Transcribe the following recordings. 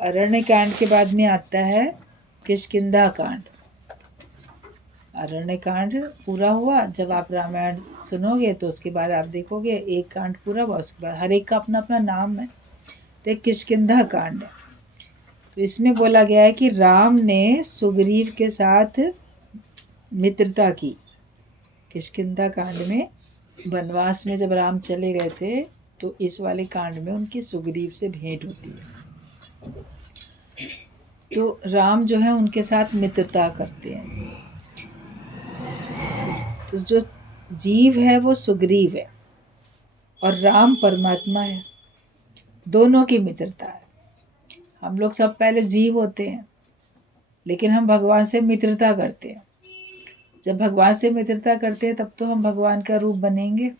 अरण्य कांड के बाद में आता है किष्किंधा कांड। अरण्य कांड पूरा हुआ, जब आप रामायण सुनोगे तो उसके बाद आप देखोगे एक कांड पूरा हुआ, उसके बाद हर एक का अपना अपना नाम है। तो एक किष्किंधा कांड है। तो इसमें बोला गया है कि राम ने सुग्रीव के साथ मित्रता की। किष्किंधा कांड में वनवास में जब राम चले गए थे तो इस वाले कांड में उनकी सुग्रीव से भेंट होती है। तो राम जो है उनके साथ मित्रता करते हैं। तो जो जीव है वो सुग्रीव है और राम परमात्मा है, दोनों की मित्रता है। हम लोग सब पहले जीव होते हैं, लेकिन हम भगवान से मित्रता करते हैं। जब भगवान से मित्रता करते हैं तब तो हम भगवान का रूप बनेंगे।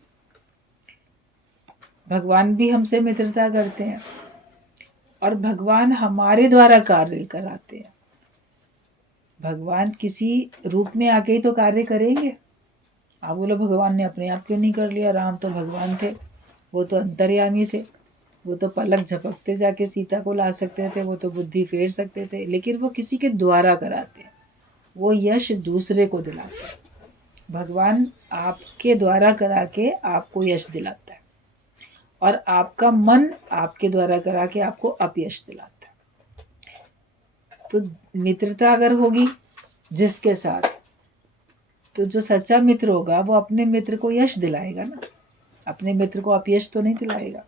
भगवान भी हमसे मित्रता करते हैं और भगवान हमारे द्वारा कार्य कराते हैं। भगवान किसी रूप में आके ही तो कार्य करेंगे। आप बोलो भगवान ने अपने आप क्यों नहीं कर लिया? राम तो भगवान थे, वो तो अंतर्यामी थे, वो तो पलक झपकते जाके सीता को ला सकते थे, वो तो बुद्धि फेर सकते थे, लेकिन वो किसी के द्वारा कराते हैं। वो यश दूसरे को दिलाते हैं। भगवान आपके द्वारा करा के आपको यश दिलाता है और आपका मन आपके द्वारा करा के आपको अपयश दिलाता है। तो मित्रता अगर होगी जिसके साथ, तो जो सच्चा मित्र होगा वो अपने मित्र को यश दिलाएगा ना, अपने मित्र को अपयश तो नहीं दिलाएगा।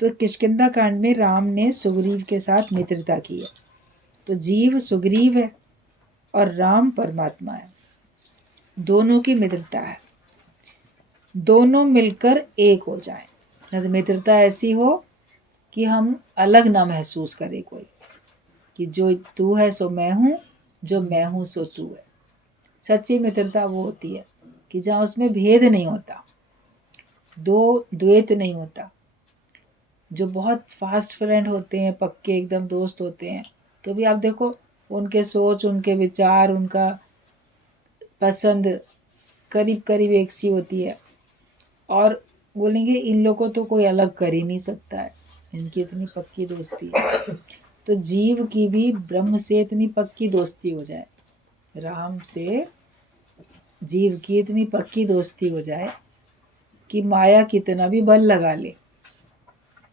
तो किष्किंधा कांड में राम ने सुग्रीव के साथ मित्रता की है। तो जीव सुग्रीव है और राम परमात्मा है, दोनों की मित्रता है। दोनों मिलकर एक हो जाए। मित्रता ऐसी हो कि हम अलग ना महसूस करें कोई, कि जो तू है सो मैं हूं, जो मैं हूं सो तू है। सच्ची मित्रता वो होती है कि जहाँ उसमें भेद नहीं होता, दो द्वैत नहीं होता। जो बहुत फास्ट फ्रेंड होते हैं, पक्के एकदम दोस्त होते हैं, तो भी आप देखो उनके सोच, उनके विचार, उनका पसंद करीब करीब एक सी होती है और बोलेंगे इन लोगों को तो कोई अलग कर ही नहीं सकता है, इनकी इतनी पक्की दोस्ती है। तो जीव की भी ब्रह्म से इतनी पक्की दोस्ती हो जाए, राम से जीव की इतनी पक्की दोस्ती हो जाए कि माया कितना भी बल लगा ले,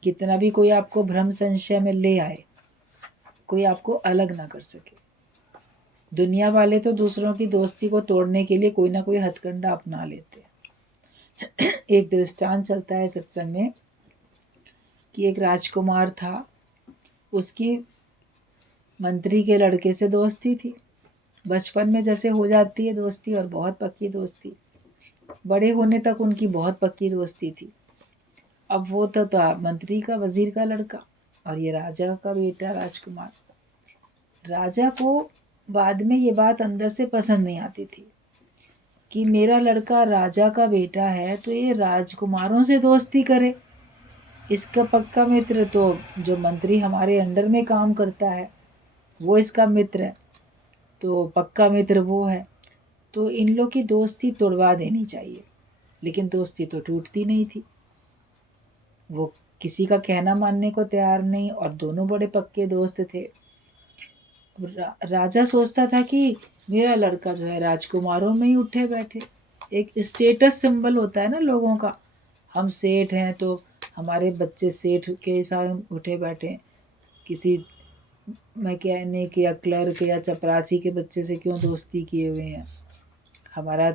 कितना भी कोई आपको भ्रम संशय में ले आए, कोई आपको अलग ना कर सके। दुनिया वाले तो दूसरों की दोस्ती को तोड़ने के लिए कोई ना कोई हथकंडा अपना लेते हैं। एक दृष्टांत चलता है सत्संग में कि एक राजकुमार था, उसकी मंत्री के लड़के से दोस्ती थी। बचपन में जैसे हो जाती है दोस्ती, और बहुत पक्की दोस्ती, बड़े होने तक उनकी बहुत पक्की दोस्ती थी। अब वो तो था मंत्री का, वजीर का लड़का, और ये राजा का बेटा राजकुमार। राजा को बाद में ये बात अंदर से पसंद नहीं आती थी कि मेरा लड़का राजा का बेटा है तो ये राजकुमारों से दोस्ती करे। इसका पक्का मित्र तो जो मंत्री हमारे अंडर में काम करता है वो इसका मित्र है, तो पक्का मित्र वो है, तो इन लोग की दोस्ती तोड़वा देनी चाहिए। लेकिन दोस्ती तो टूटती नहीं थी, वो किसी का कहना मानने को तैयार नहीं, और दोनों बड़े पक्के दोस्त थे। राजा सोचता था कि मेरा लड़का जो है राजकुमारों में ही उठे बैठे। एक स्टेटस सिंबल होता है ना लोगों का, हम सेठ हैं तो हमारे बच्चे सेठ के साथ उठे बैठे, किसी मैकेनिक या क्लर्क या चपरासी के बच्चे से क्यों दोस्ती किए हुए हैं, हमारा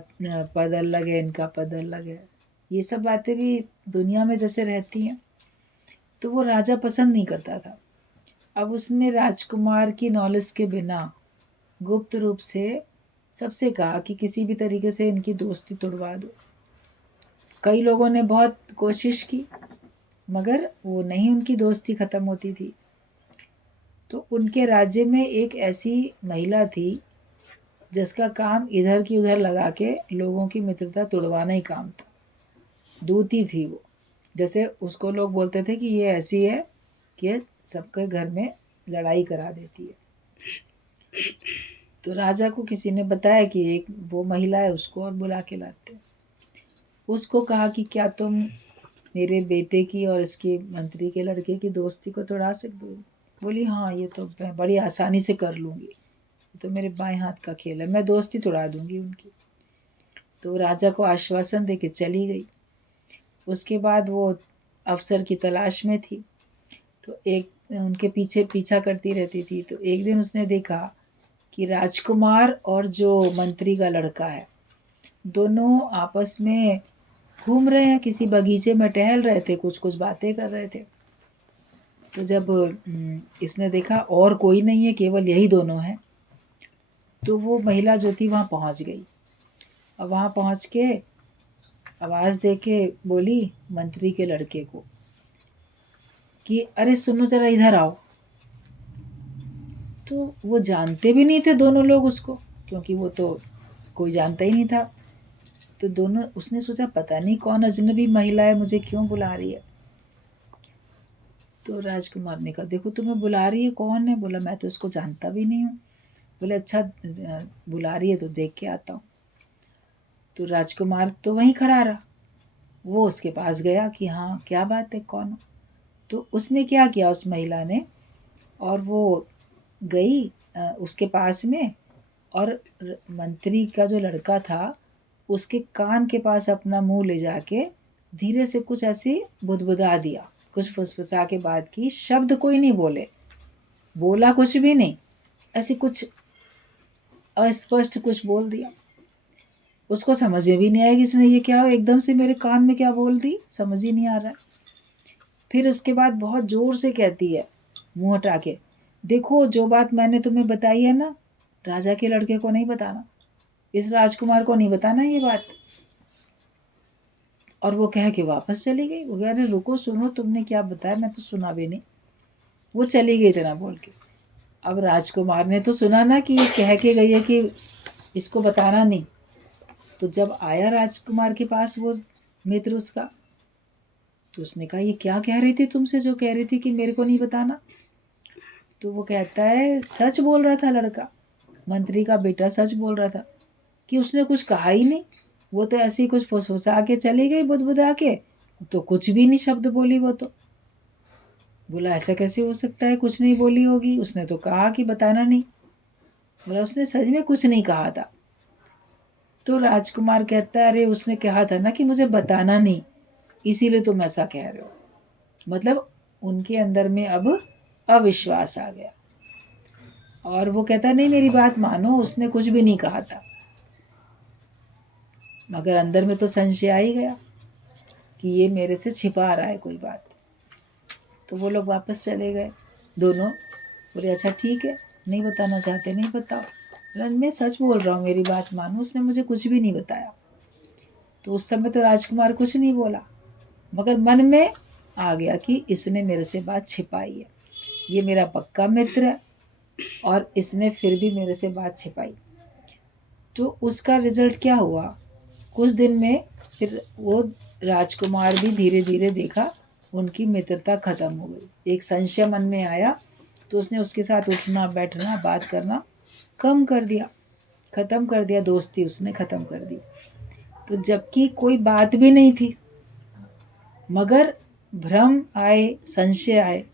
पद अलग है, इनका पद अलग है। ये सब बातें भी दुनिया में जैसे रहती हैं, तो वो राजा पसंद नहीं करता था। अब उसने राजकुमार की नॉलेज के बिना गुप्त रूप से सबसे कहा कि किसी भी तरीके से इनकी दोस्ती तोड़वा दो। कई लोगों ने बहुत कोशिश की, मगर वो नहीं, उनकी दोस्ती खत्म होती थी। तो उनके राज्य में एक ऐसी महिला थी जिसका काम इधर की उधर लगा के लोगों की मित्रता तोड़वाना ही काम था। दूती थी वो, जैसे उसको लोग बोलते थे कि ये ऐसी है कि सबके घर में लड़ाई करा देती है। तो राजा को किसी ने बताया कि एक वो महिला है, उसको और बुला के लाते। उसको कहा कि क्या तुम मेरे बेटे की और इसके मंत्री के लड़के की दोस्ती को तोड़ा सकते हो? बोली हाँ ये तो मैं बड़ी आसानी से कर लूँगी, ये तो मेरे बाएं हाथ का खेल है, मैं दोस्ती तोड़ा दूंगी उनकी। तो राजा को आश्वासन दे के चली गई। उसके बाद वो अवसर की तलाश में थी, तो एक उनके पीछे पीछा करती रहती थी। तो एक दिन उसने देखा कि राजकुमार और जो मंत्री का लड़का है, दोनों आपस में घूम रहे हैं, किसी बगीचे में टहल रहे थे, कुछ कुछ बातें कर रहे थे। तो जब इसने देखा और कोई नहीं है, केवल यही दोनों हैं, तो वो महिला जो थी वहाँ पहुँच गई। अब वहाँ पहुँच के आवाज़ दे के बोली मंत्री के लड़के को कि अरे सुनो जरा इधर आओ। तो वो जानते भी नहीं थे दोनों लोग उसको, क्योंकि वो तो कोई जानता ही नहीं था। तो दोनों, उसने सोचा पता नहीं कौन अजनबी महिला है, मुझे क्यों बुला रही है। तो राजकुमार ने कहा देखो तुम्हें बुला रही है, कौन है? बोला मैं तो इसको जानता भी नहीं हूँ। बोले अच्छा बुला रही है तो देख के आता हूँ। तो राजकुमार तो वहीं खड़ा रहा, वो उसके पास गया कि हाँ क्या बात है, कौन हो? तो उसने क्या किया उस महिला ने, और वो गई उसके पास में, और मंत्री का जो लड़का था उसके कान के पास अपना मुंह ले जाके धीरे से कुछ ऐसे बुदबुदा दिया, कुछ फुसफुसा के बात की, शब्द कोई नहीं बोले, बोला कुछ भी नहीं, ऐसे कुछ अस्पष्ट कुछ बोल दिया। उसको समझ में भी नहीं आया कि इसने ये क्या, एकदम से मेरे कान में क्या बोल दी, समझ ही नहीं आ रहा है। फिर उसके बाद बहुत जोर से कहती है मुंह हटा के, देखो जो बात मैंने तुम्हें बताई है ना, राजा के लड़के को नहीं बताना, इस राजकुमार को नहीं बताना ये बात। और वो कह के वापस चली गई। वो कह रहे रुको सुनो, तुमने क्या बताया, मैं तो सुना भी नहीं। वो चली गई इतना बोल के। अब राजकुमार ने तो सुना ना कि ये कह के गई है कि इसको बताना नहीं। तो जब आया राजकुमार के पास वो मित्र उसका, तो उसने कहा ये क्या कह रही थी तुमसे, जो कह रही थी कि मेरे को नहीं बताना? तो वो कहता है सच बोल रहा था लड़का, मंत्री का बेटा सच बोल रहा था कि उसने कुछ कहा ही नहीं, वो तो ऐसे ही कुछ फुसफुसा के चली गई बुदबुदा के, तो कुछ भी नहीं शब्द बोली वो तो। बोला ऐसा कैसे हो सकता है, कुछ नहीं बोली होगी, उसने तो कहा कि बताना नहीं। बोला उसने सच में कुछ नहीं कहा था। तो राजकुमार कहता है अरे उसने कहा था ना कि मुझे बताना नहीं, इसीलिए तुम ऐसा कह रहे हो। मतलब उनके अंदर में अब अविश्वास आ गया, और वो कहता है नहीं मेरी बात मानो, उसने कुछ भी नहीं कहा था। मगर अंदर में तो संशय आ ही गया कि ये मेरे से छिपा रहा है कोई बात। तो वो लोग वापस चले गए दोनों। बोले अच्छा ठीक है, नहीं बताना चाहते नहीं बताओ। बोला मैं सच बोल रहा हूँ, मेरी बात मानो, उसने मुझे कुछ भी नहीं बताया। तो उस समय तो राजकुमार कुछ नहीं बोला, मगर मन में आ गया कि इसने मेरे से बात छिपाई है, ये मेरा पक्का मित्र है और इसने फिर भी मेरे से बात छिपाई। तो उसका रिजल्ट क्या हुआ, कुछ दिन में फिर वो राजकुमार भी धीरे धीरे देखा उनकी मित्रता खत्म हो गई। एक संशय मन में आया, तो उसने उसके साथ उठना बैठना बात करना कम कर दिया, खत्म कर दिया, दोस्ती उसने खत्म कर दी। तो जबकि कोई बात भी नहीं थी, मगर भ्रम आए, संशय आए,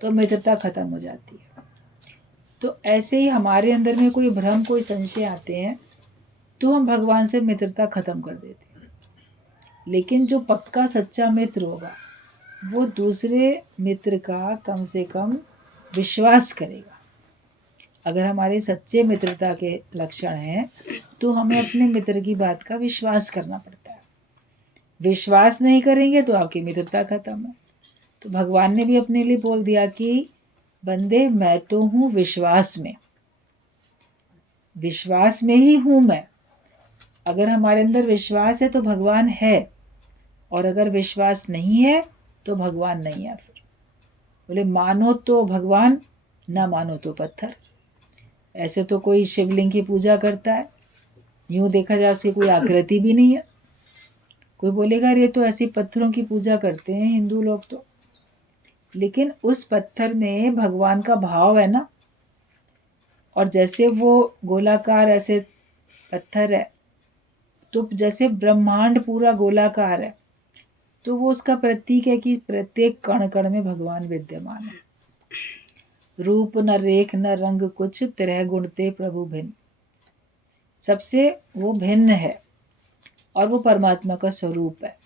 तो मित्रता खत्म हो जाती है। तो ऐसे ही हमारे अंदर में कोई भ्रम, कोई संशय आते हैं, तो हम भगवान से मित्रता खत्म कर देते हैं। लेकिन जो पक्का सच्चा मित्र होगा, वो दूसरे मित्र का कम से कम विश्वास करेगा। अगर हमारे सच्चे मित्रता के लक्षण हैं, तो हमें अपने मित्र की बात का विश्वास करना पड़ता है। विश्वास नहीं करेंगे तो आपकी मित्रता खत्म है। तो भगवान ने भी अपने लिए बोल दिया कि बंदे मैं तो हूँ विश्वास में, विश्वास में ही हूँ मैं। अगर हमारे अंदर विश्वास है तो भगवान है, और अगर विश्वास नहीं है तो भगवान नहीं है। फिर बोले मानो तो भगवान, ना मानो तो पत्थर। ऐसे तो कोई शिवलिंग की पूजा करता है, यूं देखा जाए उसकी कोई आकृति भी नहीं है। कोई बोलेगा ये तो ऐसे पत्थरों की पूजा करते हैं हिंदू लोग तो, लेकिन उस पत्थर में भगवान का भाव है ना। और जैसे वो गोलाकार ऐसे पत्थर है, तो जैसे ब्रह्मांड पूरा गोलाकार है, तो वो उसका प्रतीक है कि प्रत्येक कण कण में भगवान विद्यमान है। रूप न रेख न रंग कुछ, तेरह गुण ते प्रभु भिन्न। सबसे वो भिन्न है और वो परमात्मा का स्वरूप है,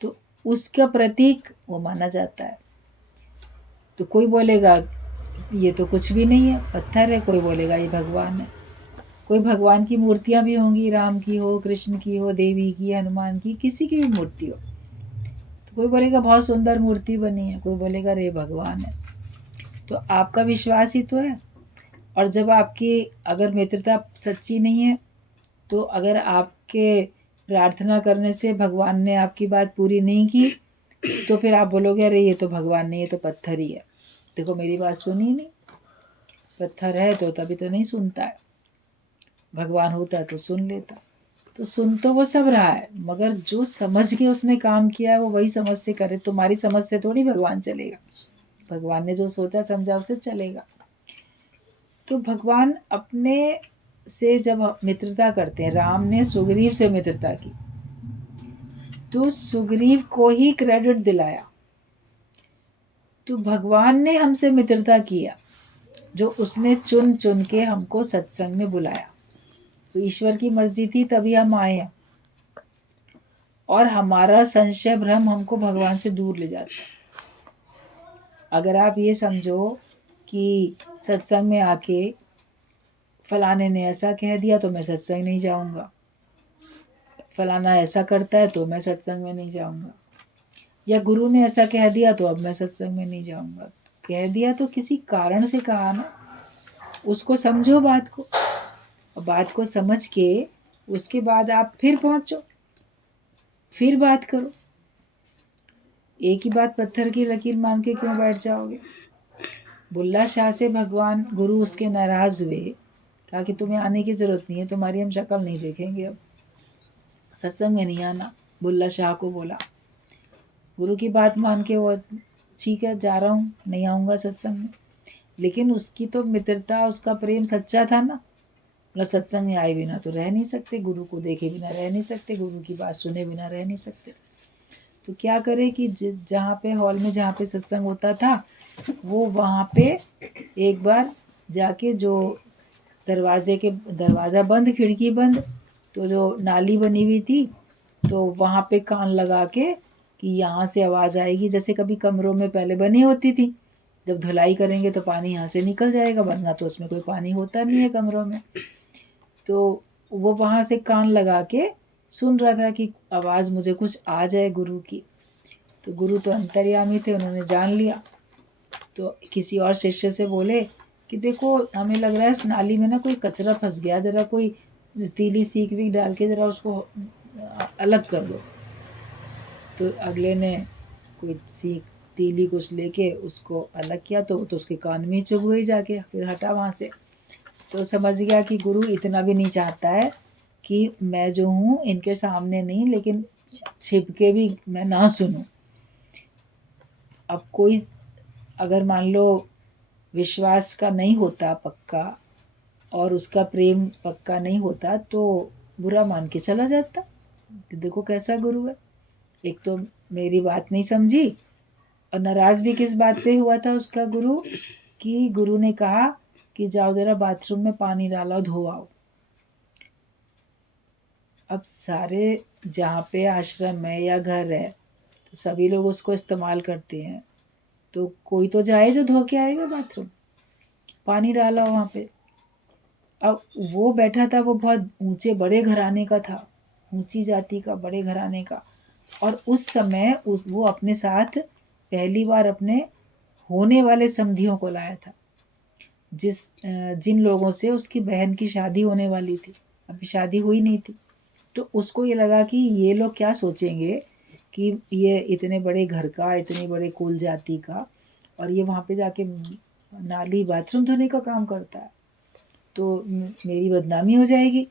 तो उसका प्रतीक वो माना जाता है। तो कोई बोलेगा ये तो कुछ भी नहीं है, पत्थर है, कोई बोलेगा ये भगवान है। कोई भगवान की मूर्तियां भी होंगी, राम की हो, कृष्ण की हो, देवी की, हनुमान की, किसी की भी मूर्ति हो, तो कोई बोलेगा बहुत सुंदर मूर्ति बनी है, कोई बोलेगा रे भगवान है। तो आपका विश्वास ही तो है। और जब आपकी अगर मित्रता सच्ची नहीं है, तो अगर आपके प्रार्थना करने से भगवान ने आपकी बात पूरी नहीं की, तो फिर आप बोलोगे अरे ये तो भगवान नहीं, ये तो पत्थर ही है। देखो मेरी बात सुनी नहीं, पत्थर है तो तभी तो नहीं सुनता है, भगवान होता तो सुन लेता। तो सुन तो वो सब रहा है, मगर जो समझ के उसने काम किया है वो वही समझ से करे। तुम्हारी समझ से थोड़ी भगवान चलेगा, भगवान ने जो सोचा समझा उसे चलेगा। तो भगवान अपने से जब मित्रता करते हैं, राम ने सुग्रीव से मित्रता की, तो सुग्रीव को ही क्रेडिट दिलाया। तो भगवान ने हमसे मित्रता किया, जो उसने चुन चुन के हमको सत्संग में बुलाया। तो ईश्वर की मर्जी थी तभी हम आए हैं, और हमारा संशय भ्रम हमको भगवान से दूर ले जाता है। अगर आप ये समझो कि सत्संग में आके फलाने ने ऐसा कह दिया तो मैं सत्संग नहीं जाऊंगा, फलाना ऐसा करता है तो मैं सत्संग में नहीं जाऊंगा, या गुरु ने ऐसा कह दिया तो अब मैं सत्संग में नहीं जाऊंगा। कह दिया तो किसी कारण से कहा ना, उसको समझो बात को, और बात को समझ के उसके बाद आप फिर पहुंचो, फिर बात करो। एक ही बात पत्थर की लकीर मान के क्यों बैठ जाओगे। बुल्ला शाह से भगवान गुरु उसके नाराज हुए, कहा कि तुम्हें आने की जरूरत नहीं है, तुम्हारी हम शक्ल नहीं देखेंगे, अब सत्संग में नहीं आना। बुल्ला शाह को बोला, गुरु की बात मान के वो ठीक है जा रहा हूँ, नहीं आऊंगा सत्संग में। लेकिन उसकी तो मित्रता, उसका प्रेम सच्चा था ना, मतलब सत्संग में आए बिना तो रह नहीं सकते, गुरु को देखे बिना रह नहीं सकते, गुरु की बात सुने बिना रह नहीं सकते। तो क्या करे कि जहाँ पे हॉल में जहाँ पे सत्संग होता था, वो वहाँ पे एक बार जाके जो दरवाज़ा बंद, खिड़की बंद, तो जो नाली बनी हुई थी, तो वहाँ पे कान लगा के कि यहाँ से आवाज़ आएगी, जैसे कभी कमरों में पहले बनी होती थी, जब धुलाई करेंगे तो पानी यहाँ से निकल जाएगा, वरना तो उसमें कोई पानी होता नहीं है कमरों में। तो वो वहाँ से कान लगा के सुन रहा था कि आवाज़ मुझे कुछ आ जाए गुरु की। तो गुरु तो अंतर्यामी थे, उन्होंने जान लिया। तो किसी और शिष्य से बोले कि देखो हमें लग रहा है इस नाली में ना कोई कचरा फंस गया, जरा कोई तीली सीख वीख डाल के जरा उसको अलग कर दो। तो अगले ने कोई सीख तीली कुछ लेके उसको अलग किया, तो उसके कान में ही चुभ गई जाके, फिर हटा वहाँ से। तो समझ गया कि गुरु इतना भी नहीं चाहता है कि मैं जो हूँ इनके सामने नहीं, लेकिन छिप के भी मैं ना सुनूं। अब कोई अगर मान लो विश्वास का नहीं होता पक्का, और उसका प्रेम पक्का नहीं होता, तो बुरा मान के चला जाता कि देखो कैसा गुरु है, एक तो मेरी बात नहीं समझी, और नाराज भी किस बात पे हुआ था उसका गुरु, कि गुरु ने कहा कि जाओ जरा बाथरूम में पानी डालो, धो आओ। अब सारे जहाँ पे आश्रम है या घर है, तो सभी लोग उसको इस्तेमाल करते हैं, तो कोई तो जाए जो धो के आएगा बाथरूम, पानी डाला वहाँ पे। अब वो बैठा था, वो बहुत ऊंचे बड़े घराने का था, ऊंची जाति का, बड़े घराने का, और उस समय वो अपने साथ पहली बार अपने होने वाले समधियों को लाया था, जिन लोगों से उसकी बहन की शादी होने वाली थी, अभी शादी हुई नहीं थी। तो उसको ये लगा कि ये लोग क्या सोचेंगे कि ये इतने बड़े घर का, इतने बड़े कुल जाति का, और ये वहाँ पे जाके नाली बाथरूम धोने का काम करता है, तो मेरी बदनामी हो जाएगी,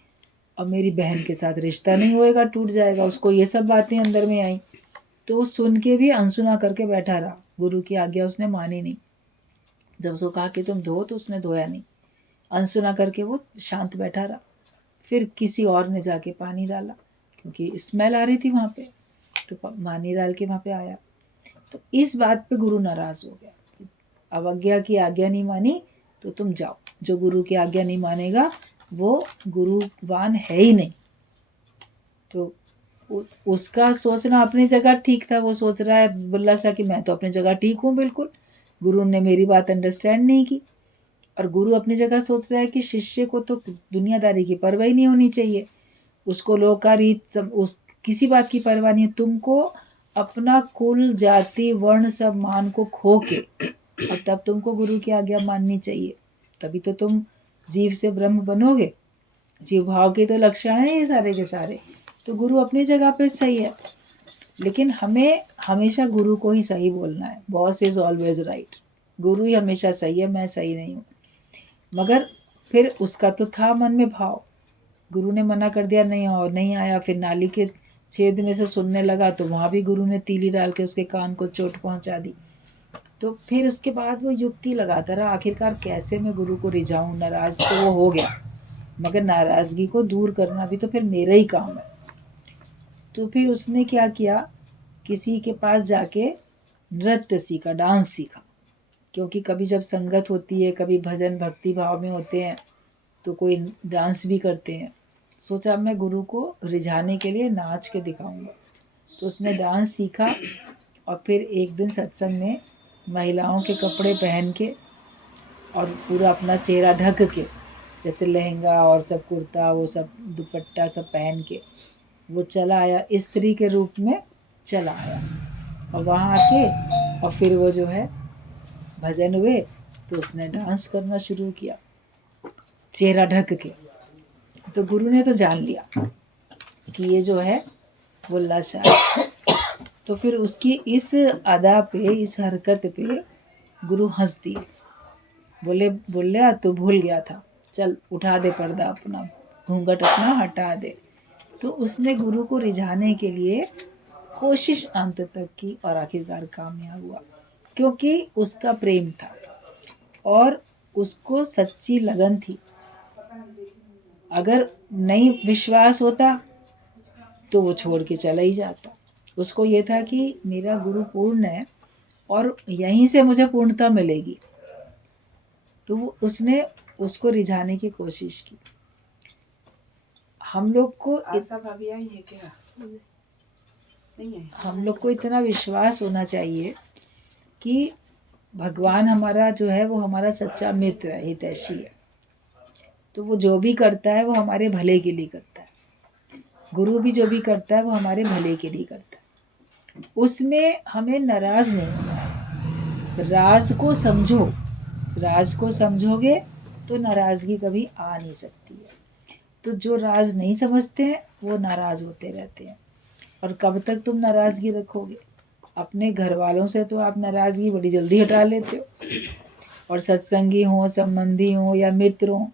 और मेरी बहन के साथ रिश्ता नहीं होएगा, टूट जाएगा। उसको ये सब बातें अंदर में आई, तो सुन के भी अनसुना करके बैठा रहा, गुरु की आज्ञा उसने मानी नहीं। जब उसको कहा कि तुम धो, तो उसने धोया नहीं, अनसुना करके वो शांत बैठा रहा। फिर किसी और ने जाके पानी डाला, क्योंकि स्मेल आ रही थी वहाँ पे, तो पानी डाल के वहाँ पे आया। तो इस बात पे गुरु नाराज हो गया, अवज्ञा की आज्ञा नहीं मानी तो तुम जाओ। जो गुरु की आज्ञा नहीं मानेगा वो गुरुवान है ही नहीं। तो उसका सोचना अपनी जगह ठीक था। वो सोच रहा है बुल्ला सा कि मैं तो अपनी जगह ठीक हूँ बिल्कुल, गुरु ने मेरी बात अंडरस्टैंड नहीं की। और गुरु अपनी जगह सोच रहा है कि शिष्य को तो दुनियादारी की परवाह ही नहीं होनी चाहिए, उसको लोक का रीत उस किसी बात की परवाह नहीं है। तुमको अपना कुल जाति वर्ण सब मान को खो के और तब तुमको गुरु की आज्ञा माननी चाहिए, तभी तो तुम जीव से ब्रह्म बनोगे। जीव भाव के तो लक्षण है ये सारे के सारे। तो गुरु अपनी जगह पे सही है, लेकिन हमें हमेशा गुरु को ही सही बोलना है। बॉस इज ऑलवेज राइट, गुरु ही हमेशा सही है, मैं सही नहीं हूँ। मगर फिर उसका तो था मन में भाव, गुरु ने मना कर दिया नहीं, और नहीं आया। फिर नाली के छेद में से सुनने लगा तो वहां भी गुरु ने तीली डाल के उसके कान को चोट पहुंचा दी। तो फिर उसके बाद वो युक्ति लगाता रहा, आखिरकार कैसे मैं गुरु को रिझाऊं। नाराज तो वो हो गया, मगर नाराजगी को दूर करना भी तो फिर मेरा ही काम है। तो फिर उसने क्या किया, किसी के पास जाके नृत्य सीखा, डांस सीखा। क्योंकि कभी जब संगत होती है, कभी भजन भक्ति भाव में होते हैं तो कोई डांस भी करते हैं। सोचा मैं गुरु को रिझाने के लिए नाच के दिखाऊंगा। तो उसने डांस सीखा और फिर एक दिन सत्संग में महिलाओं के कपड़े पहन के और पूरा अपना चेहरा ढक के, जैसे लहंगा और सब कुर्ता वो सब दुपट्टा सब पहन के वो चला आया, स्त्री के रूप में चला आया। और वहाँ आके और फिर वो जो है भजन हुए तो उसने डांस करना शुरू किया चेहरा ढक के। तो गुरु ने तो जान लिया कि ये जो है वो लाशा है। तो फिर उसकी इस अदा पे, इस हरकत पे गुरु हंस दिए। बोले बोलिया तो भूल गया था, चल उठा दे पर्दा अपना, घूंघट अपना हटा दे। तो उसने गुरु को रिझाने के लिए कोशिश अंत तक की और आखिरकार कामयाब हुआ, क्योंकि उसका प्रेम था और उसको सच्ची लगन थी। अगर नहीं विश्वास होता तो वो छोड़ के चला ही जाता। उसको ये था कि मेरा गुरु पूर्ण है और यहीं से मुझे पूर्णता मिलेगी। तो वो उसने उसको रिझाने की कोशिश की। हम लोग को भाभी आई है क्या? नहीं है। हम लोग को इतना विश्वास होना चाहिए कि भगवान हमारा जो है वो हमारा सच्चा मित्र है, हितैषी है। तो वो जो भी करता है वो हमारे भले के लिए करता है। गुरु भी जो भी करता है वो हमारे भले के लिए करता है। उसमें हमें नाराज नहीं होना है। राज को समझो, राज को समझोगे तो नाराजगी कभी आ नहीं सकती है। तो जो राज नहीं समझते हैं वो नाराज होते रहते हैं। और कब तक तुम नाराजगी रखोगे? अपने घर वालों से तो आप नाराजगी बड़ी जल्दी हटा लेते हो, और सत्संगी हो, संबंधी हो या मित्र हो,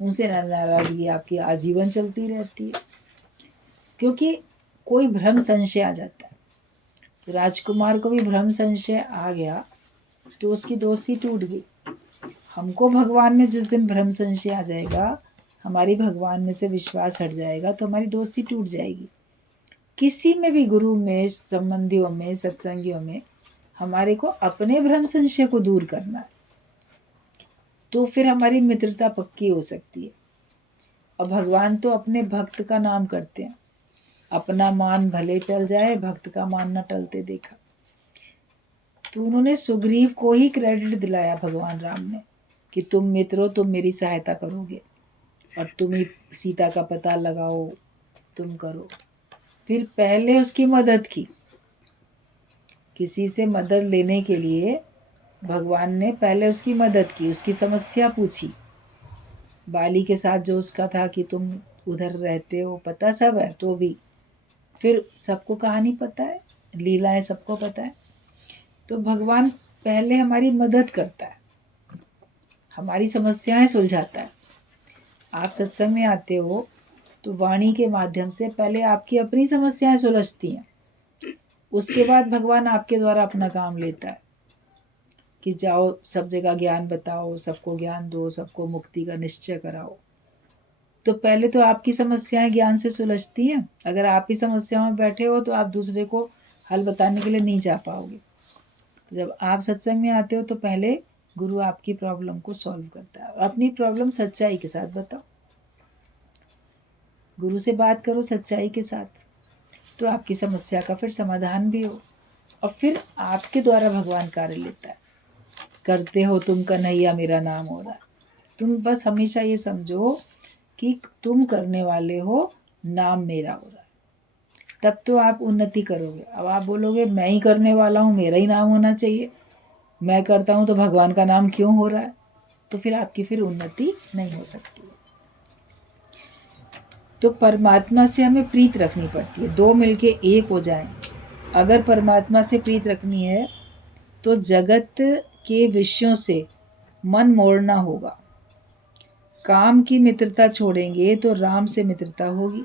उनसे नाराजगी आपकी आजीवन चलती रहती है। क्योंकि कोई भ्रम संशय आ जाता है। तो राजकुमार को भी भ्रम संशय आ गया तो उसकी दोस्ती टूट गई। हमको भगवान में जिस दिन भ्रम संशय आ जाएगा, हमारी भगवान में से विश्वास हट जाएगा, तो हमारी दोस्ती टूट जाएगी। किसी में भी, गुरु में, संबंधियों में, सत्संगियों में, हमारे को अपने भ्रम संशय को दूर करना है, तो फिर हमारी मित्रता पक्की हो सकती है। और भगवान तो अपने भक्त का नाम करते हैं, अपना मान भले टल जाए, भक्त का मान न टलते देखा। तो उन्होंने सुग्रीव को ही क्रेडिट दिलाया भगवान राम ने कि तुम मित्र हो, तुम मेरी सहायता करोगे और तुम ही सीता का पता लगाओ, तुम करो। फिर पहले उसकी मदद की। किसी से मदद लेने के लिए भगवान ने पहले उसकी मदद की, उसकी समस्या पूछी। बाली के साथ जो उसका था कि तुम उधर रहते हो, पता सब है तो भी, फिर सबको कहानी पता है, लीलाएं सबको पता है। तो भगवान पहले हमारी मदद करता है, हमारी समस्याएं सुलझाता है। आप सत्संग में आते हो तो वाणी के माध्यम से पहले आपकी अपनी समस्याएं सुलझती हैं, उसके बाद भगवान आपके द्वारा अपना काम लेता है कि जाओ सब जगह ज्ञान बताओ, सबको ज्ञान दो, सबको मुक्ति का निश्चय कराओ। तो पहले तो आपकी समस्याएं ज्ञान से सुलझती हैं। अगर आप ही समस्याओं में बैठे हो तो आप दूसरे को हल बताने के लिए नहीं जा पाओगे। तो जब आप सत्संग में आते हो तो पहले गुरु आपकी प्रॉब्लम को सॉल्व करता है। अपनी प्रॉब्लम सच्चाई के साथ बताओ, गुरु से बात करो सच्चाई के साथ, तो आपकी समस्या का फिर समाधान भी हो, और फिर आपके द्वारा भगवान कार्य लेता है। करते हो तुम कन्हैया मेरा नाम हो रहा है। तुम बस हमेशा ये समझो कि तुम करने वाले हो, नाम मेरा हो रहा है, तब तो आप उन्नति करोगे। अब आप बोलोगे मैं ही करने वाला हूँ, मेरा ही नाम होना चाहिए, मैं करता हूँ तो भगवान का नाम क्यों हो रहा है, तो फिर आपकी फिर उन्नति नहीं हो सकती। तो परमात्मा से हमें प्रीत रखनी पड़ती है, दो मिलके एक हो जाएं। अगर परमात्मा से प्रीत रखनी है तो जगत के विषयों से मन मोड़ना होगा। काम की मित्रता छोड़ेंगे तो राम से मित्रता होगी।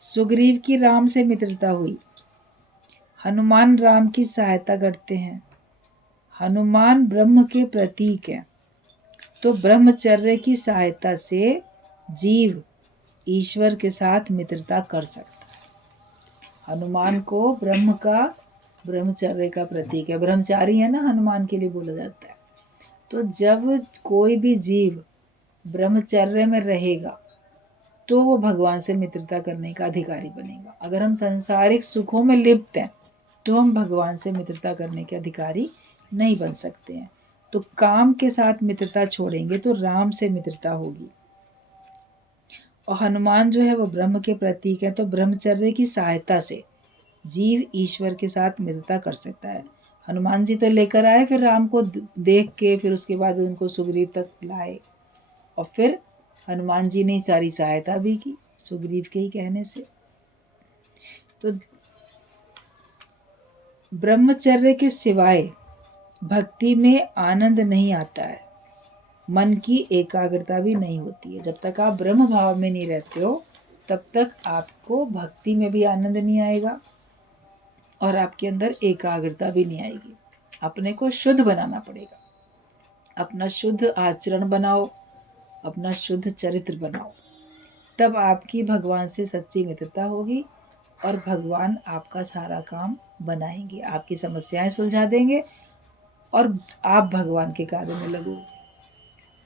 सुग्रीव की राम से मित्रता हुई, हनुमान राम की सहायता करते हैं। हनुमान ब्रह्म के प्रतीक हैं, तो ब्रह्मचर्य की सहायता से जीव ईश्वर के साथ मित्रता कर सकता है। हनुमान को ब्रह्म का, ब्रह्मचर्य का प्रतीक है, ब्रह्मचारी है ना हनुमान के लिए बोला जाता है। तो जब कोई भी जीव ब्रह्मचर्य में रहेगा तो वो भगवान से मित्रता करने का अधिकारी बनेगा। अगर हम सांसारिक सुखों में लिप्त हैं तो हम भगवान से मित्रता करने के अधिकारी नहीं बन सकते हैं। तो काम के साथ मित्रता छोड़ेंगे तो राम से मित्रता होगी। और हनुमान जो है वो ब्रह्म के प्रतीक है, तो ब्रह्मचर्य की सहायता से जीव ईश्वर के साथ मित्रता कर सकता है। हनुमान जी तो लेकर आए, फिर राम को देख के फिर उसके बाद उनको सुग्रीव तक लाए, और फिर हनुमान जी ने सारी सहायता भी की सुग्रीव के ही कहने से। तो ब्रह्मचर्य के सिवाय भक्ति में आनंद नहीं आता है, मन की एकाग्रता भी नहीं होती है। जब तक आप ब्रह्म भाव में नहीं रहते हो तब तक आपको भक्ति में भी आनंद नहीं आएगा और आपके अंदर एकाग्रता भी नहीं आएगी। अपने को शुद्ध बनाना पड़ेगा, अपना शुद्ध आचरण बनाओ, अपना शुद्ध चरित्र बनाओ, तब आपकी भगवान से सच्ची मित्रता होगी और भगवान आपका सारा काम बनाएंगे, आपकी समस्याएं सुलझा देंगे और आप भगवान के कार्य में लगोगे।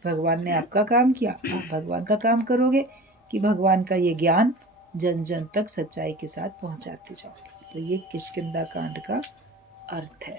भगवान ने आपका काम किया, आप भगवान का काम करोगे कि भगवान का ये ज्ञान जन जन तक सच्चाई के साथ पहुंचाते जाओगे। तो ये किष्किंधा कांड का अर्थ है।